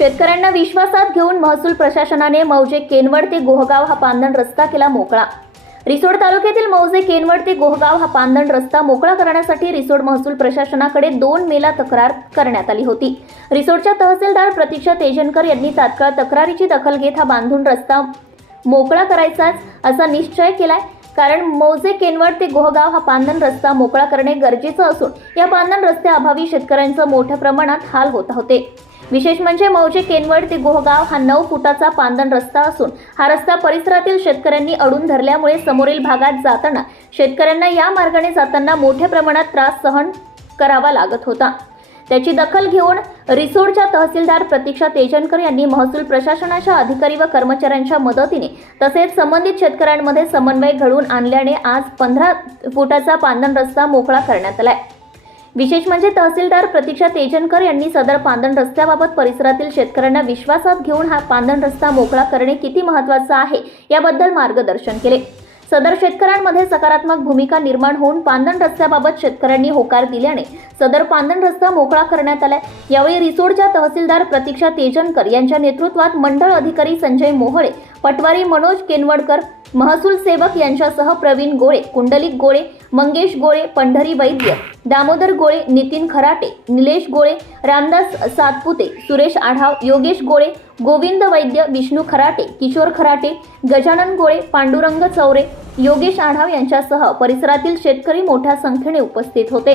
शेतकऱ्यांना विश्वासात घेऊन महसूल प्रशासनाने मौजे केनवड ते गोहगाव हा पांदण रस्ता केला मोकळा. रिसोड तालुक्यातील मौजे केनवड ते गोहगाव हा पांदण रस्ता मोकळा करण्यासाठी रिसोड महसूल प्रशासनाकडे दोन मेला तक्रार करण्यात आली होती. रिसोडच्या तहसीलदार प्रतीक्षा तेजनकर यांनी तात्काळ तक्रारीची दखल घेत हा बांधून रस्ता मोकळा करायचाच असा निश्चय केलाय. कारण मौजे केनवड ते गोहगाव हा पांदण रस्ता मोकळा करणे गरजेचं असून या पांदण रस्त्याअभावी शेतकऱ्यांचं मोठ्या प्रमाणात हाल होत होते. विशेष म्हणजे मौजे केनवड ते गोहगाव हा नऊ फुटाचा पांदण रस्ता असून हा रस्ता परिसरातील शेतकऱ्यांनी अडून धरल्यामुळे समोरील भागात जाताना शेतकऱ्यांना या मार्गाने जाताना मोठ्या प्रमाणात त्रास सहन करावा लागत होता. त्याची दखल घेऊन रिसोडच्या तहसीलदार प्रतीक्षा तेजनकर यांनी महसूल प्रशासनाच्या अधिकारी व कर्मचाऱ्यांच्या मदतीने तसेच संबंधित शेतकऱ्यांमध्ये समन्वय घडवून आणल्याने आज पंधरा फुटाचा पांदण रस्ता मोकळा करण्यात आलाय. विशेष म्हणजे तहसीलदार प्रतीक्षा तेजनकर यांनी सदर पांदण रस्त्याबाबत परिसरातील शेतकऱ्यांना विश्वासात घेऊन हा पांदण रस्ता मोकळा करणे किती महत्त्वाचा आहे याबद्दल मार्गदर्शन केले. सदर शेतकऱ्यांमध्ये सकारात्मक भूमिका निर्माण होऊन पांदण रस्त्याबाबत शेतकऱ्यांनी होकार दिल्याने सदर पांदण रस्ता मोकळा करण्यात आलाय. यावेळी रिसोडच्या तहसीलदार प्रतीक्षा तेजनकर यांच्या नेतृत्वात मंडळ अधिकारी संजय मोहळे पटवारी मनोज केनवडकर महसूल सेवक यांच्यासह प्रवीण गोळे कुंडलिक गोळे मंगेश गोळे पंढरी वैद्य दामोदर गोळे नितीन खराटे निलेश गोळे रामदास सातपुते सुरेश आढाव योगेश गोळे गोविंद वैद्य विष्णू खराटे किशोर खराटे गजानन गोळे पांडुरंग चौरे योगेश आढाव यांच्यासह परिसरातील शेतकरी मोठ्या संख्येने उपस्थित होते.